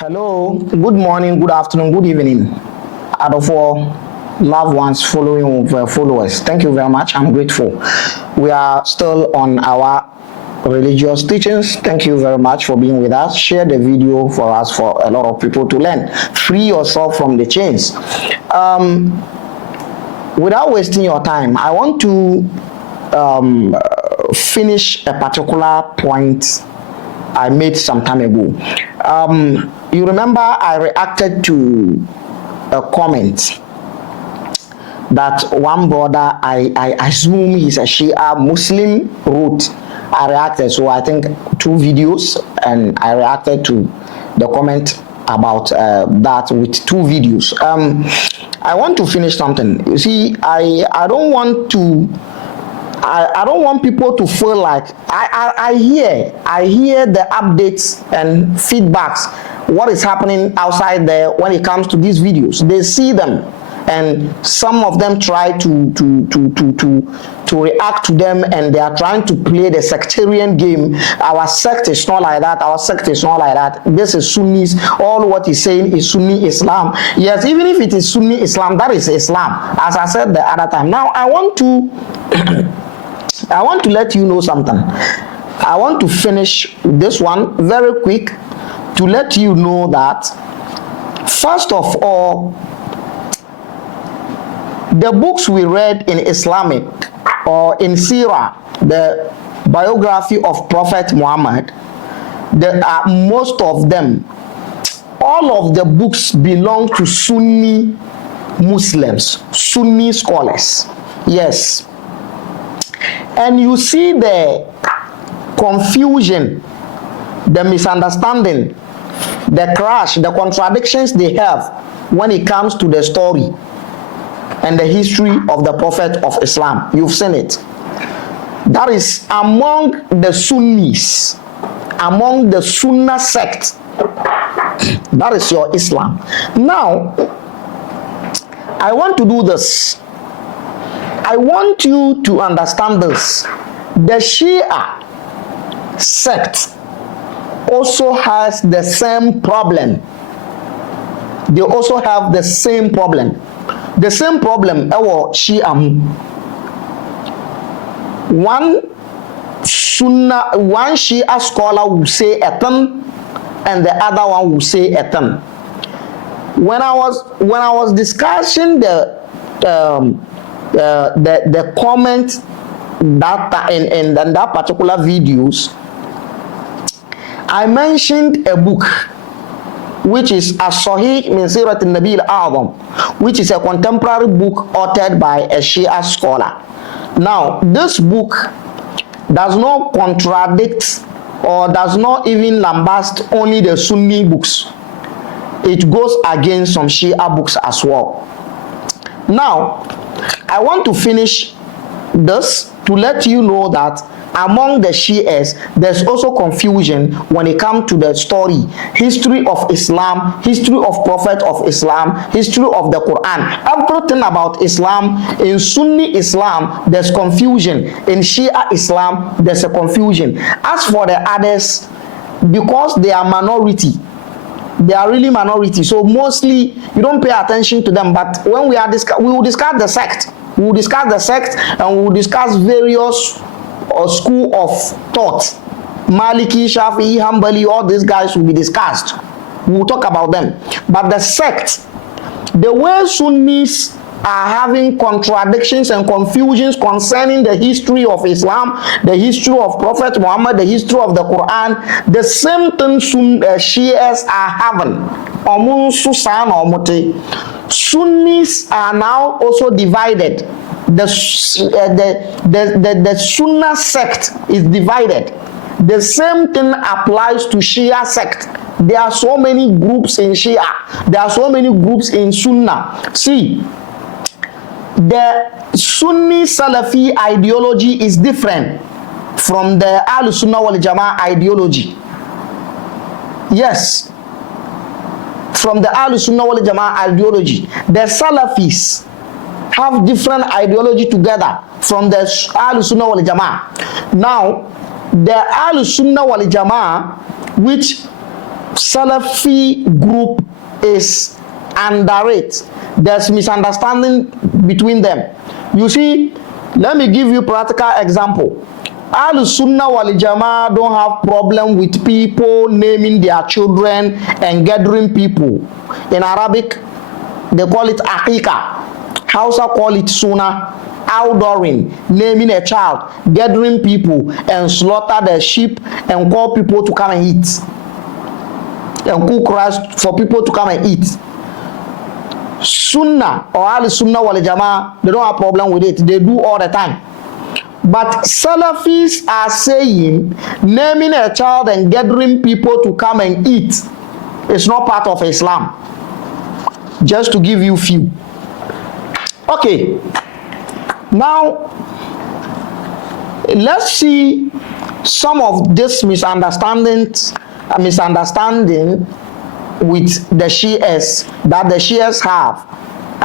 Hello, good morning, good afternoon, good evening. Out of all loved ones following followers, thank you very much. I'm grateful. We are still on our religious teachings. Thank you very much for being with us. Share the video for us, for a lot of people to learn. Free yourself from the chains. Without wasting your time, I want to finish a particular point I made some time ago. You remember I reacted to a comment that one brother, I assume he's a Shia Muslim, wrote. I reacted, so I think 2 videos, and I reacted to the comment about that with 2 videos. I want to finish something. You see, I don't want to. I don't want people to feel like I hear the updates and feedbacks, what is happening outside there when it comes to these videos. They see them, and some of them try to react to them, and they are trying to play the sectarian game. Our sect is not like that. Our sect is not like that. This is Sunnis. All what he's saying is Sunni Islam. Yes, even if it is Sunni Islam, that is Islam, as I said the other time. Now I want to let you know something. I want to finish this one very quick to let you know that, first of all, the books we read in Islamic or in Sirah, the biography of Prophet Muhammad, most of them, all of the books belong to Sunni Muslims, Sunni scholars. Yes. And you see the confusion, the misunderstanding, the crash, the contradictions they have when it comes to the story and the history of the Prophet of Islam. You've seen it. That is among the Sunnis, among the Sunnah sect. That is your Islam. Now, I want to do this. I want you to understand this. The Shia sect also has the same problem. They also have the same problem. The same problem, Shia. One Shia scholar will say a thing, and the other one will say a thing. When I was discussing the comment that in that particular videos, I mentioned a book which is As-Sahih min Sirat al-Nabi al-A'zam, which is a contemporary book authored by a Shia scholar. Now, this book does not contradict or does not even lambast only the Sunni books. It goes against some Shia books as well. Now, I want to finish this to let you know that among the Shias, there's also confusion when it comes to the story, history of Islam, history of Prophet of Islam, history of the Quran. Everything about Islam, in Sunni Islam, there's confusion. In Shia Islam, there's a confusion. As for the others, because they are minority, they are really minority, so mostly you don't pay attention to them. But when we will discuss the sect. We will discuss the sect, and we will discuss various school of thought. Maliki, Shafi'i, Hanbali, all these guys will be discussed. We will talk about them. But the sect, the way Sunnis are having contradictions and confusions concerning the history of Islam, the history of Prophet Muhammad, the history of the Quran, the same thing Shias are having. Sunnis are now also divided. The Sunnah sect is divided. The same thing applies to Shia sect. There are so many groups in Shia. There are so many groups in Sunnah. See, the Sunni Salafi ideology is different from the Ahl Sunnah wal Jama'ah ideology. Yes, from the Ahl Sunnah wal Jama'ah ideology. The Salafis have different ideology together from the Ahl Sunnah wal Jama'ah. Now, the Ahl Sunnah wal Jama'ah, which Salafi group is under it. There's misunderstanding between them. You see, let me give you practical example. Al-Sunnah wal Jama'ah don't have problem with people naming their children and gathering people. In Arabic, they call it Aqiqah. Hausa call it Sunnah. Outdooring, naming a child, gathering people and slaughter the sheep and call people to come and eat. And cook rice for people to come and eat. Sunnah or Al-Sunnah wal Jama'ah, they don't have problem with it. They do all the time. But Salafis are saying naming a child and gathering people to come and eat is not part of Islam. Just to give you few. Okay. Now, let's see some of this misunderstanding with the Shias that the Shias have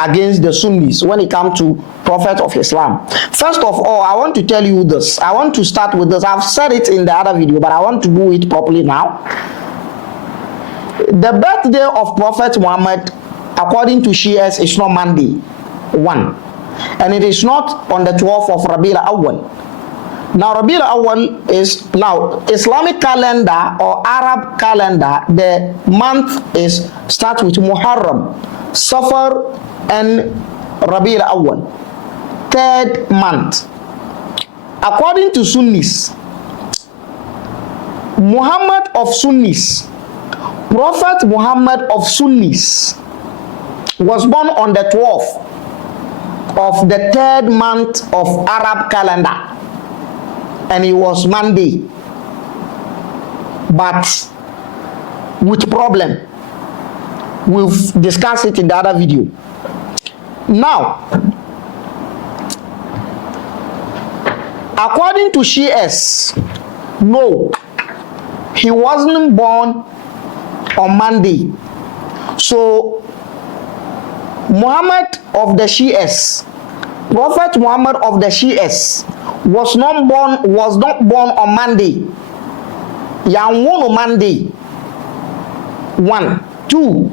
against the Sunnis when it comes to Prophet of Islam. First of all, I want to tell you this. I want to start with this. I've said it in the other video, but I want to do it properly now. The birthday of Prophet Muhammad, according to Shias, is not Monday 1. And it is not on the 12th of Rabi'ul Awwal. Now Rabi'ul Awwal is now Islamic calendar or Arab calendar. The month starts with Muharram, Safar, and Rabi'ul Awwal. 3rd month. According to Sunnis, Muhammad of Sunnis, Prophet Muhammad of Sunnis, was born on the 12th of the 3rd month of Arab calendar, and it was Monday, but with problem. We've discussed it in the other video. Now, according to Shias, no, he wasn't born on Monday. So Muhammad of the Shias, Prophet Muhammad of the Shias, was not born on Monday. Yanwono Monday. 1. 2.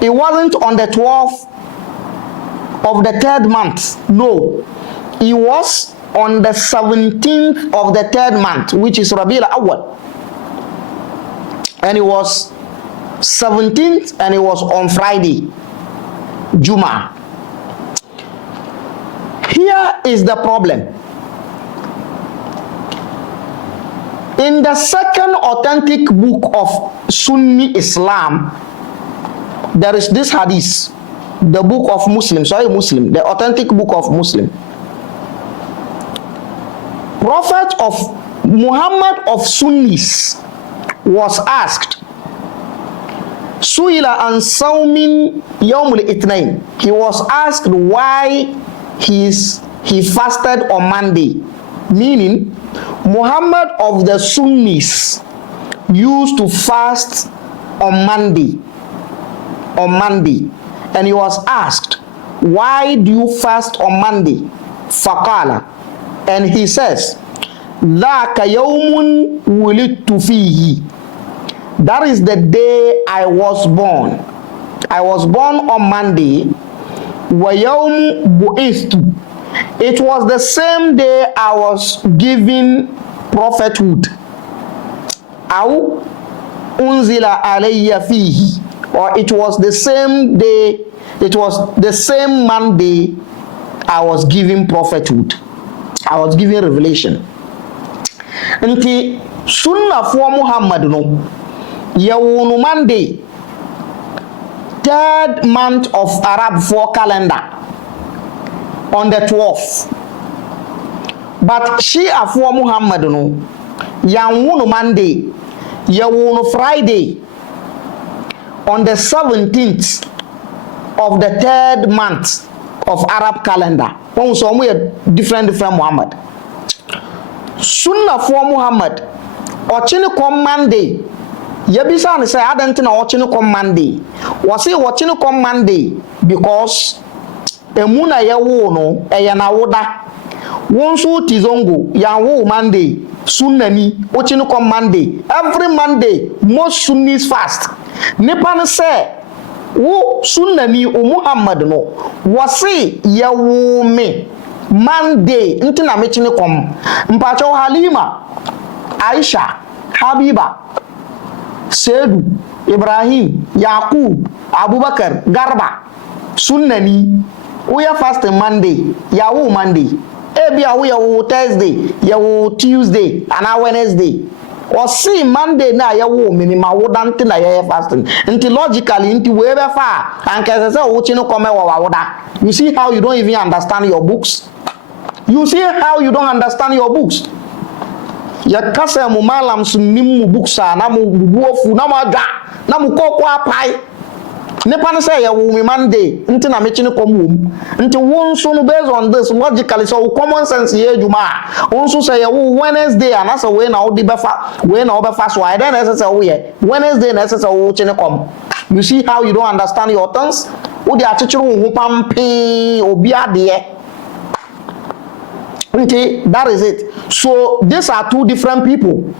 It wasn't on the 12th of the 3rd month. No. It was on the 17th of the 3rd month, which is Rabi'ul Awwal. And it was 17th, and it was on Friday. Juma. Here is the problem. In the second authentic book of Sunni Islam, there is this hadith, the book of Muslim, the authentic book of Muslim. Prophet of Muhammad of Sunnis was asked, Suila an Sawmin Yawmul Itnain. He was asked why he fasted on Monday. Meaning, Muhammad of the Sunnis used to fast on Monday. And he was asked, why do you fast on Monday? Faqala. And he says, ذَاكَ يَوْمٌ وُلِدْتُ فِيهِ. That is the day I was born. I was born on Monday. وَيَوْمُ بُعِثْتُ. It was the same day I was given prophethood. أَوْ أُنزِلَ عَلَيَّ فِيهِ. Or it was the same day, it was the same Monday I was given prophethood. I was given revelation. Nti Sunnah for Muhammad no. Yawunu Monday, 3rd month of Arab 4 calendar, on the 12th. But Shia for Muhammad no, Yawunu Monday, Yawunu Friday, on the 17th of the 3rd month of Arab calendar. One so different Muhammad. Sunnah for Muhammad, Ochini come Monday. Yebisa ni say adanti na Ochini come Monday. Wasi Ochini come Monday because emuna yewo no eya na woda. Wonsu tizongo ya wo Monday. Sunnani, ochini come Monday. Every Monday, most Sunnis fast. Nipan say, wo Sunnani o Muhammad no, wasi yawo me Monday, nti na mechini come. Mpacho Halima, Aisha, Habiba, Sedu, Ibrahim, Yaqub, Abubakar, Garba, Sunnani, we are fasting Monday, yawo Monday. Ebia we are Thursday, yawo Tuesday, and a Wednesday. Or see Monday na yawo minima wodanti na ya fasting. Until logically, until wherever far, and kase ochino come wawoda. You see how you don't even understand your books? You see how you don't understand your books? Ya kase mu malam sunnimu buksa na mu buofu na mu adwa na mu kokwa pai. Nipa no say yawo me Monday nti na mechini komum nti wonso no based on this logically so common sense ye adwuma wonso say yawo Wednesday and as we na odi befa we na obefa so I then say we Wednesday na say wo chini kom. You see how you don't understand your tongues? Wo di achichiru wo pampi obi ade. Okay, that is it. So these are two different people.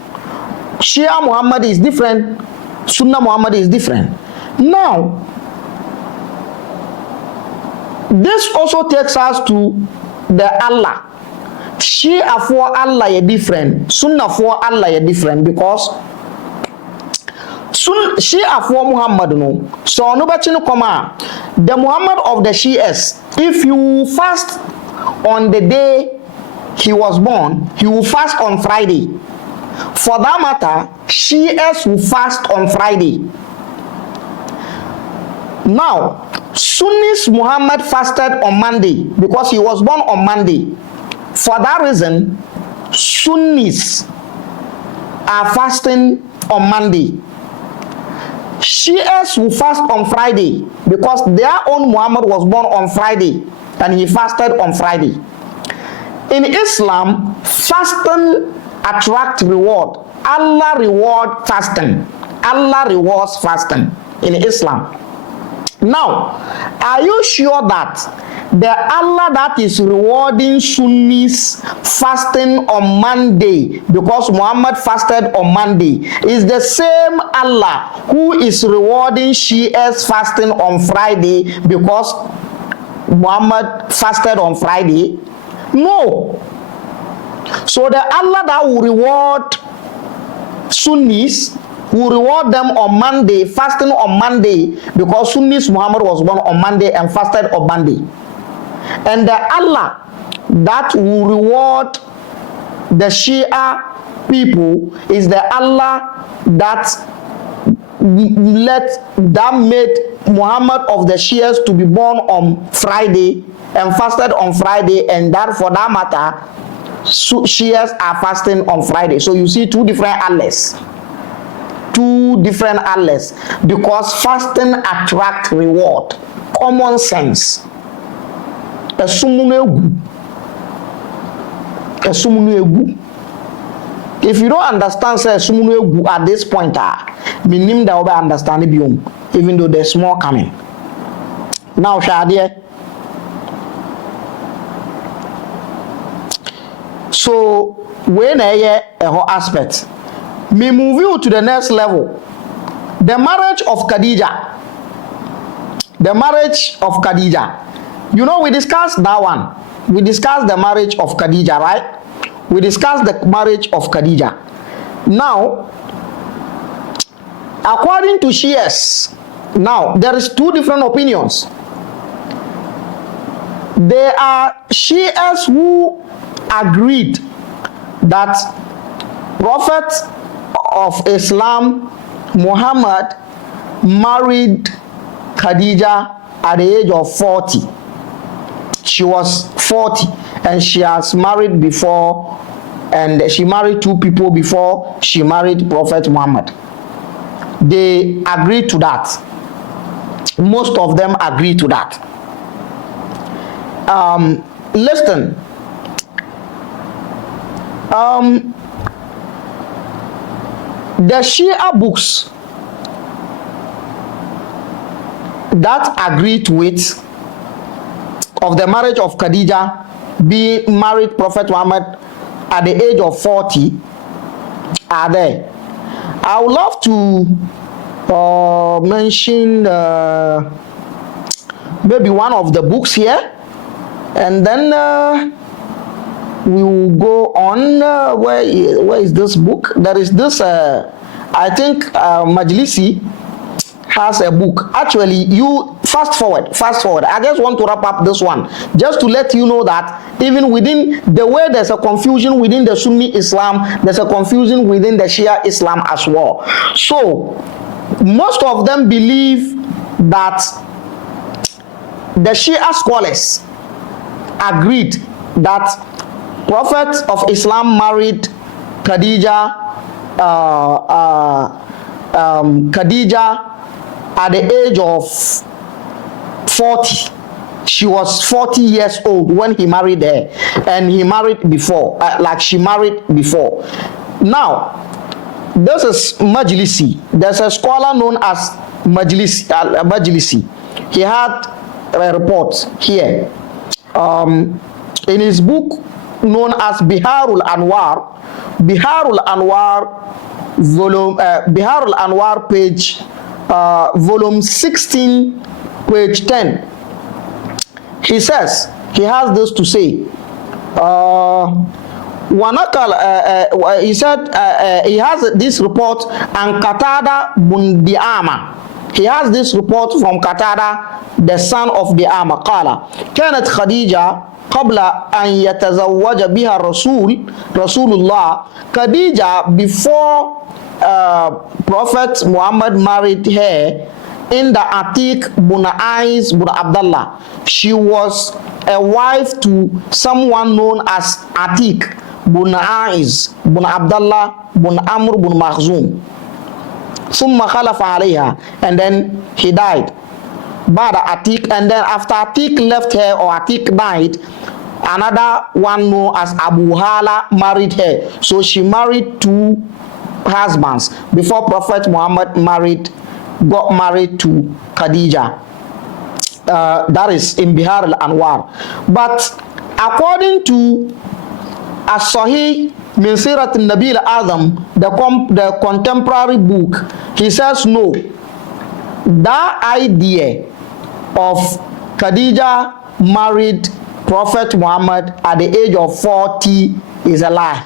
Shia Muhammad is different, Sunnah Muhammad is different. Now, this also takes us to the Allah. Shia for Allah is different, Sunnah for Allah is different because Shia for Muhammad no. So no bachino koma the Muhammad of the Shias. If you fast on the day he was born, he will fast on Friday. For that matter, Shias will fast on Friday. Now, Sunnis Muhammad fasted on Monday because he was born on Monday. For that reason, Sunnis are fasting on Monday. Shias will fast on Friday because their own Muhammad was born on Friday and he fasted on Friday. In Islam, fasting attracts reward. Allah reward fasting. Allah rewards fasting in Islam. Now, are you sure that the Allah that is rewarding Sunnis fasting on Monday because Muhammad fasted on Monday is the same Allah who is rewarding Shias fasting on Friday because Muhammad fasted on Friday? No. So the Allah that will reward Sunnis will reward them on Monday, fasting on Monday, because Sunnis Muhammad was born on Monday and fasted on Monday. And the Allah that will reward the Shia people is the Allah that made Muhammad of the Shias to be born on Friday and fasted on Friday, and that for that matter, Shias are fasting on Friday. So you see two different Allahs. Two different Allahs because fasting attracts reward. Common sense. If you don't understand say at this point, meaning that we understand it, even though there's more coming. Now, Shadia. So when a whole aspect, me move you to the next level. The marriage of Khadijah. The marriage of Khadijah. You know, we discussed that one. We discussed the marriage of Khadijah, right? We discussed the marriage of Khadijah. Now, according to Shias, now there is two different opinions. There are Shias who agreed that Prophet of Islam Muhammad married Khadijah at the age of 40. She was 40 and she has married before, and she married two people before she married Prophet Muhammad. They agreed to that. Most of them agree to that. Listen. The Shia books that agree to it of the marriage of Khadijah being married Prophet Muhammad at the age of 40 are there. I would love to mention maybe one of the books here, and then we will go on. Where is this book? There is this, I think Majlisi has a book. Actually, you fast forward. I just want to wrap up this one just to let you know that even within the way there's a confusion within the Sunni Islam, there's a confusion within the Shia Islam as well. So most of them believe that the Shia scholars agreed that Prophet of Islam married Khadijah at the age of 40. She was 40 years old when he married her, and he married before, like she married before. Now, this is Majlisi. There's a scholar known as Majlisi. He had a report here in his book known as Biharul Anwar. Biharul Anwar page volume 16, page 10. He says, he has this to say. He said he has this report and Qatada bun Di'ama. He has this report from Qatada, the son of Di'ama. قال كانت خديجة قبل أن يتزوج بها رسول الله. Khadijah, before Prophet Muhammad married her, in the Atiq bun Ais bun Abdullah, she was a wife to someone known as Atiq bun Ais bun Abdullah bun Amr bun Makhzum. ثم خلف عليها, and then he died. Bada Atiq, and then after Atiq left her, or Atiq died, another one known as Abu Hala married her. So she married two husbands before Prophet Muhammad got married to Khadijah. That is in Bihar al-Anwar. But according to As-Sahih min Sirat al-Nabi al-Azam, the contemporary book, he says no. That idea of Khadijah married Prophet Muhammad at the age of 40 is a lie.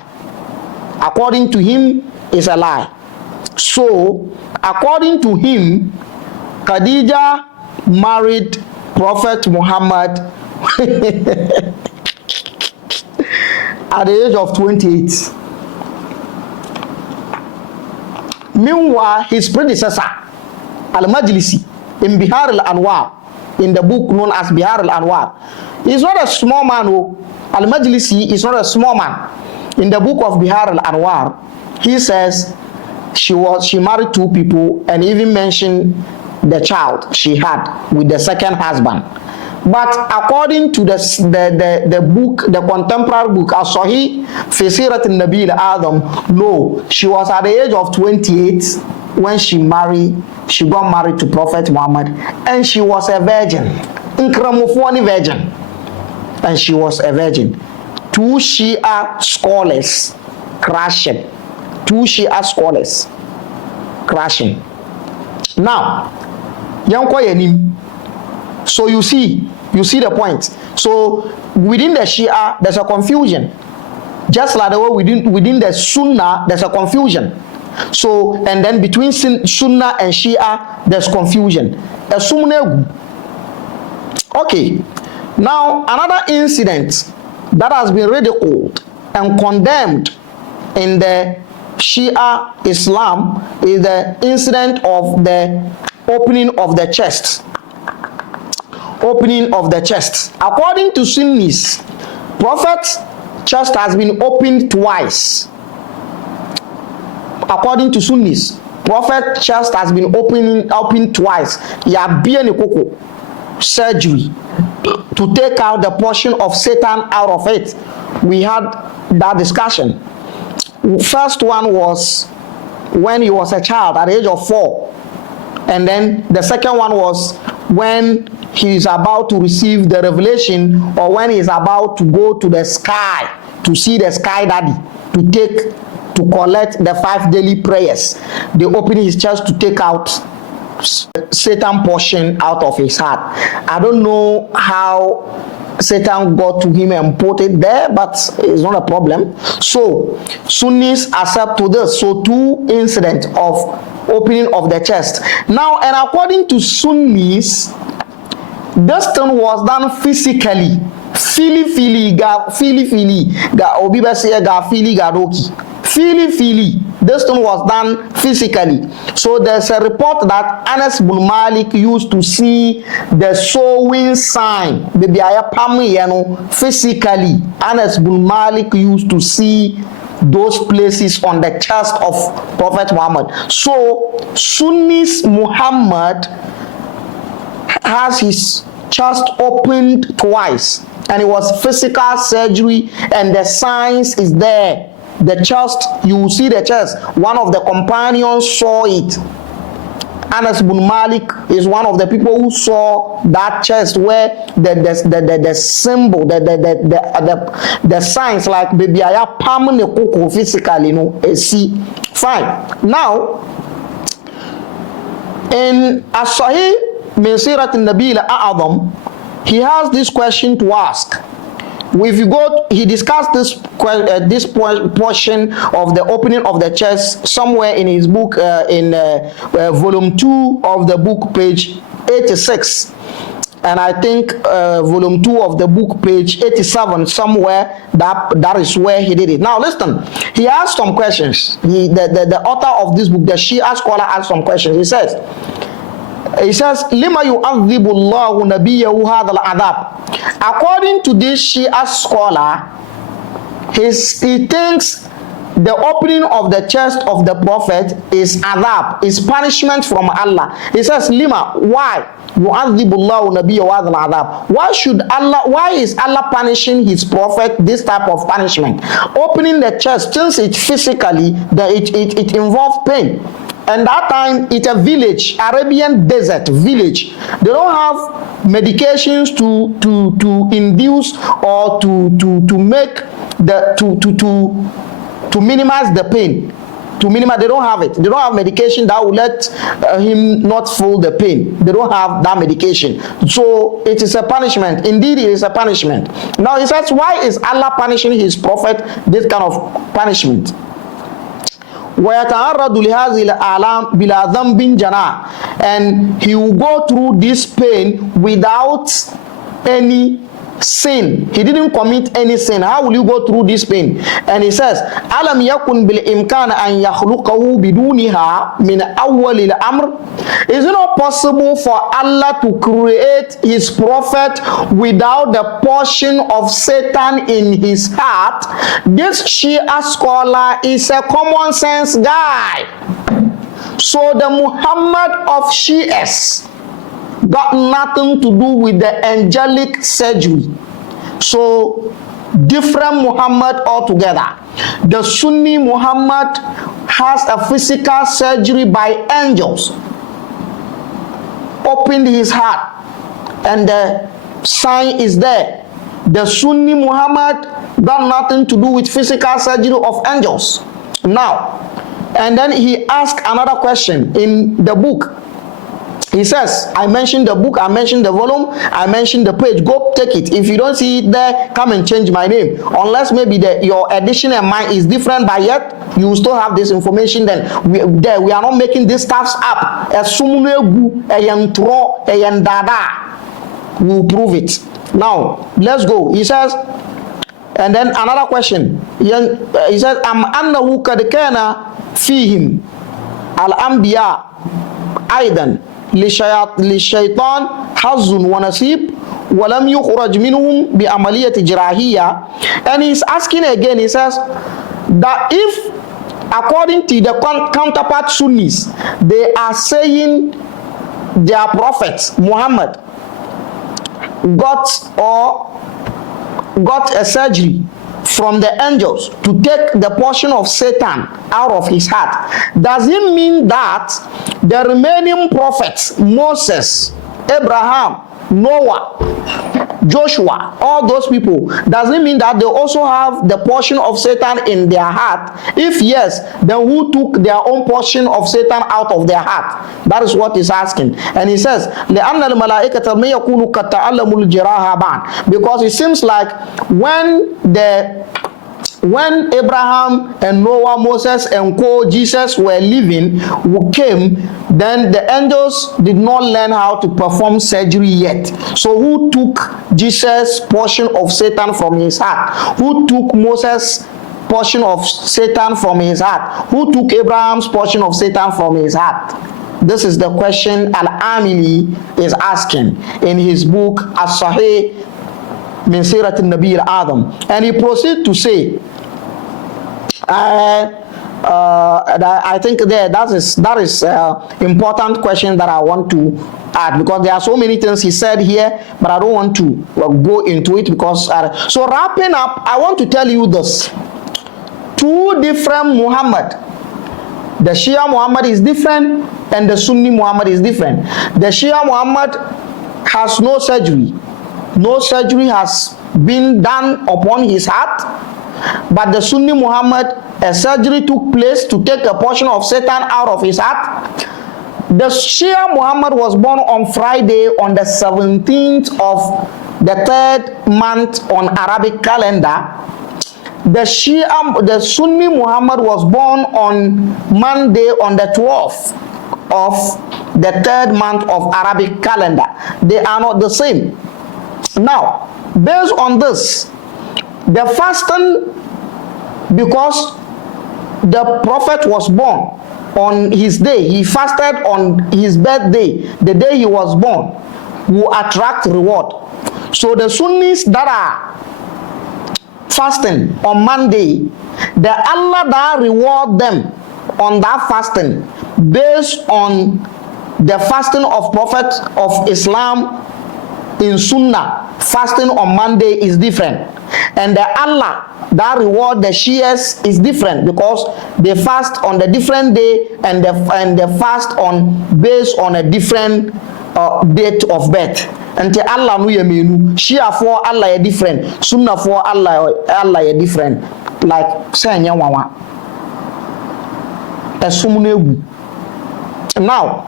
According to him, is a lie. So, according to him, Khadijah married Prophet Muhammad at the age of 28. Meanwhile, his predecessor, Al-Majlisi, in Bihar al-Anwar, in the book known as Bihar al-Anwar, he's not a small man. Al-Majlisi is not a small man. In the book of Bihar al-Anwar, he says she married two people, and even mentioned the child she had with the second husband. But according to the book, the contemporary book, As-Sahih fi Sirat al-Nabi al-Azam, no, she was at the age of 28 when she got married to Prophet Muhammad, and she was a virgin. Incramofoni virgin. And she was a virgin. Two Shia scholars crashing. Now, so you see the point. So within the Shia, there's a confusion. Just like the way within the Sunnah, there's a confusion. So, and then between Sunnah and Shia, there's confusion. Okay. Now, another incident that has been ridiculed and condemned in the Shia Islam is the incident of the opening of the chest. Opening of the chest. According to Sunnis, Prophet's chest has been opened twice. According to Sunnis, Prophet's chest has been opened twice. Surgery to take out the portion of Satan out of it. We had that discussion. First one was when he was a child at the age of 4, and then the second one was when he is about to receive the revelation, or when he is about to go to the sky to see the sky daddy, to to collect the 5 daily prayers. They open his chest to take out Satan portion out of his heart. I don't know how Satan got to him and put it there, but it's not a problem. So Sunnis accept to this. So 2 incidents of opening of the chest. Now, and according to Sunnis, this thing was done physically. Fili this thing was done physically. So there's a report that Anas bin Malik used to see the sowing sign physically. Anas bin Malik used to see those places on the chest of Prophet Muhammad. So Sunnis Muhammad has his chest opened twice, and it was physical surgery, and the signs is there. The chest, you see the chest. One of the companions saw it. Anas bin Malik is one of the people who saw that chest where the symbol, the signs like baby aya permanent koko physically, see. Fine. Now, in As-Sahih min Sirat an-Nabi al-A'zam, he has this question to ask. If you go, he discussed this portion of the opening of the chest somewhere in his book, in volume 2 of the book, page 86. And I think volume 2 of the book, page 87, somewhere, that is where he did it. Now listen, he asked some questions. The author of this book, the Shia scholar, asked some questions. He says, Lima yu'adhibu Allahu nabiyahu hadha al-adab. According to this Shia scholar, he thinks the opening of the chest of the Prophet is adab, is punishment from Allah. He says, Lima, why? Yu'adhibu Allahu nabiyahu hadha al-adab. Why is Allah punishing his prophet this type of punishment? Opening the chest, since it physically, it involves pain. And that time, it's a village, Arabian desert village. They don't have medications to induce or to make to minimize the pain. They don't have it. They don't have medication that will let him not feel the pain. They don't have that medication. So it is a punishment. Indeed, it is a punishment. Now he says, why is Allah punishing his prophet this kind of punishment? وَيَتَعَرَّضُ لِهَذِهِ الْآلَامِ بِلَا ذَنْبٍ جَنَاحٍ, and he will go through this pain without any sin. He didn't commit any sin. How will you go through this pain? And he says, أَلَمْ يَكُنْ بِالْإِمْكَانِ أَنْ يَخْلُقَهُ بِدُونِهَا مِنْ أَوَّلِ الْأَمْرِ. Is it not possible for Allah to create his prophet without the portion of Satan in his heart? This Shia scholar is a common sense guy. So the Muhammad of Shias got nothing to do with the angelic surgery. So different Muhammad altogether. The Sunni Muhammad has a physical surgery by angels, opened his heart, and the sign is there. The Sunni Muhammad got nothing to do with physical surgery of angels. Now, and then he asked another question in the book. He says, I mentioned the book, I mentioned the volume, I mentioned the page. Go take it. If you don't see it there, come and change my name. Unless maybe your edition and mine is different, but yet you still have this information. Then we are not making these stuffs up. We'll prove it. Now, let's go. He says, and then another question. He says, annahu kad kana fihim al-anbiya aidan للشيطان حظ ونصيب ولم يخرج منهم بعملية جراحية. And he's asking again, he says that if according to the counterpart Sunnis, they are saying their prophet Muhammad got a surgery from the angels to take the portion of Satan out of his heart, does it mean that the remaining prophets, Moses, Abraham, Noah, Joshua, all those people, does it mean that they also have the portion of Satan in their heart? If yes, then who took their own portion of Satan out of their heart? That is what he's asking. And he says, لأن الملائكة ما يكونوا قد تعلموا الجراحة بعد, because it seems like when Abraham and Noah, Moses and Jesus were living, who came, then the angels did not learn how to perform surgery yet. So who took Jesus' portion of Satan from his heart? Who took Moses' portion of Satan from his heart? Who took Abraham's portion of Satan from his heart? This is the question Al-Amili is asking in his book As-Sahih Min Sirat al-Nabi al-Adam. And he proceeds to say, I think that is important question that I want to add, because there are so many things he said here, but I don't want to go into it because so wrapping up, I want to tell you this: two different Muhammad. The Shia Muhammad is different and the Sunni Muhammad is different. The Shia Muhammad has no surgery. No surgery has been done upon his heart. But the Sunni Muhammad, a surgery took place to take a portion of Satan out of his heart. The Shia Muhammad was born on Friday on the 17th of the 3rd month on Arabic calendar. The Sunni Muhammad was born on Monday on the 12th of the 3rd month of Arabic calendar. They are not the same. Now, based on this, the fasting, because the prophet was born on his day, he fasted on his birthday, the day he was born, will attract reward. So the Sunnis that are fasting on Monday, the Allah that reward them on that fasting based on the fasting of Prophet of Islam in Sunnah. Fasting on Monday is different, and the Allah that reward the Shias is different, because they fast on the different day and they fast on based on a different date of birth. And the Allah no yemenu, Shia for Allah is different, Sunnah for Allah is different. Like saying wawa esumunego. Now,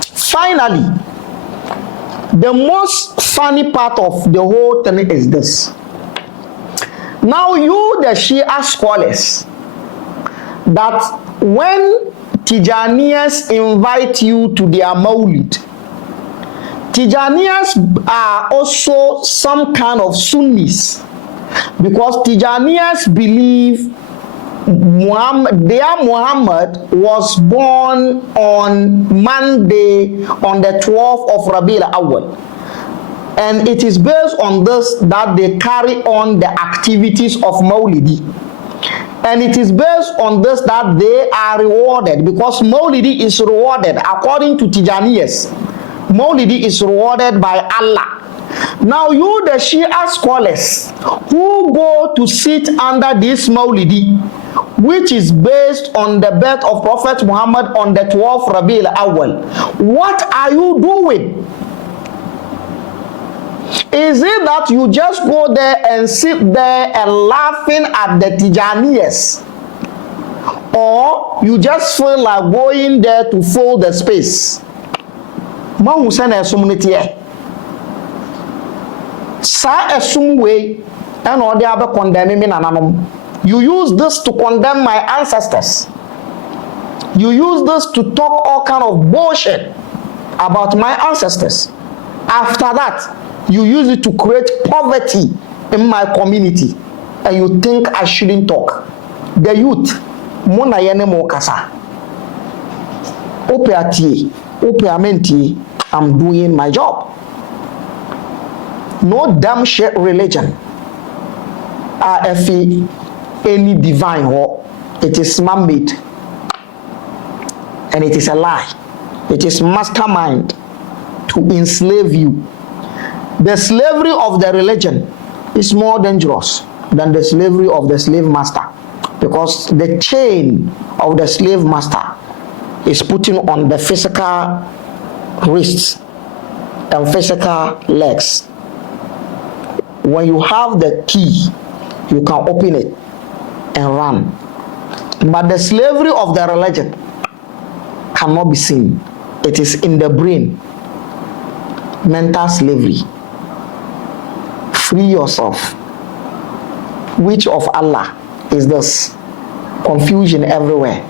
finally, the most funny part of the whole thing is this. Now you, the Shia scholars, that when Tijaniyas invite you to their Maulid, Tijaniyas are also some kind of Sunnis, because Tijaniyas believe their Muhammad was born on Monday on the 12th of Rabiul Awwal, and it is based on this that they carry on the activities of Maulidi, and it is based on this that they are rewarded, because Maulidi is rewarded according to Tijaniyas. Maulidi is rewarded by Allah. Now you, the Shia scholars who go to sit under this Maulidi, which is based on the birth of Prophet Muhammad on the 12th Rabiul Awwal, what are you doing? Is it that you just go there and sit there and laughing at the Tijaniyas, or you just feel like going there to fill the space? Sa esum way and all the other condemning me nananom. You use this to condemn my ancestors. You use this to talk all kind of bullshit about my ancestors. After that, you use it to create poverty in my community, and you think I shouldn't talk. The youth, mona yene mo kasa. Opeati, opeamenti, I'm doing my job. No damn shit religion. Any divine or it is man-made, and it is a lie. It is mastermind to enslave you. The slavery of the religion is more dangerous than the slavery of the slave master, because the chain of the slave master is putting on the physical wrists and physical legs When you have the key, you can open it and run. But the slavery of the religion cannot be seen. It is in the brain. Mental slavery. Free yourself. Which of Allah is this? Confusion everywhere.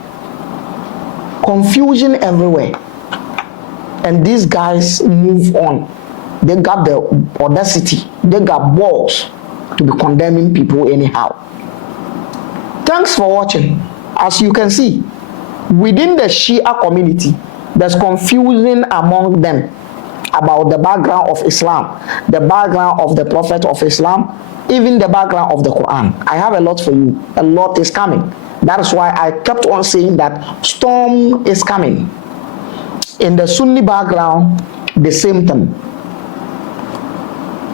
Confusion everywhere. And these guys move on. They got the audacity. They got balls to be condemning people anyhow. Thanks for watching. As you can see, within the Shia community, there's confusion among them about the background of Islam, the background of the Prophet of Islam, even the background of the Quran. I have a lot for you. A lot is coming. That is why I kept on saying that storm is coming. In the Sunni background, the same thing.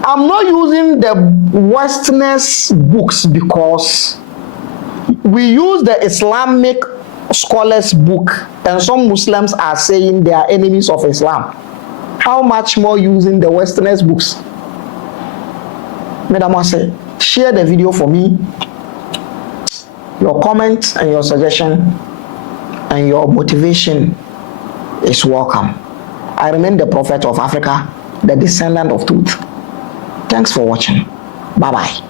I'm not using the Westerners books because we use the Islamic scholars book, and some Muslims are saying they are enemies of Islam. How much more using the Westerners books? Madam Ase, share the video for me. Your comment and your suggestion and your motivation is welcome. I remain the prophet of Africa, the descendant of truth. Thanks for watching. Bye-bye.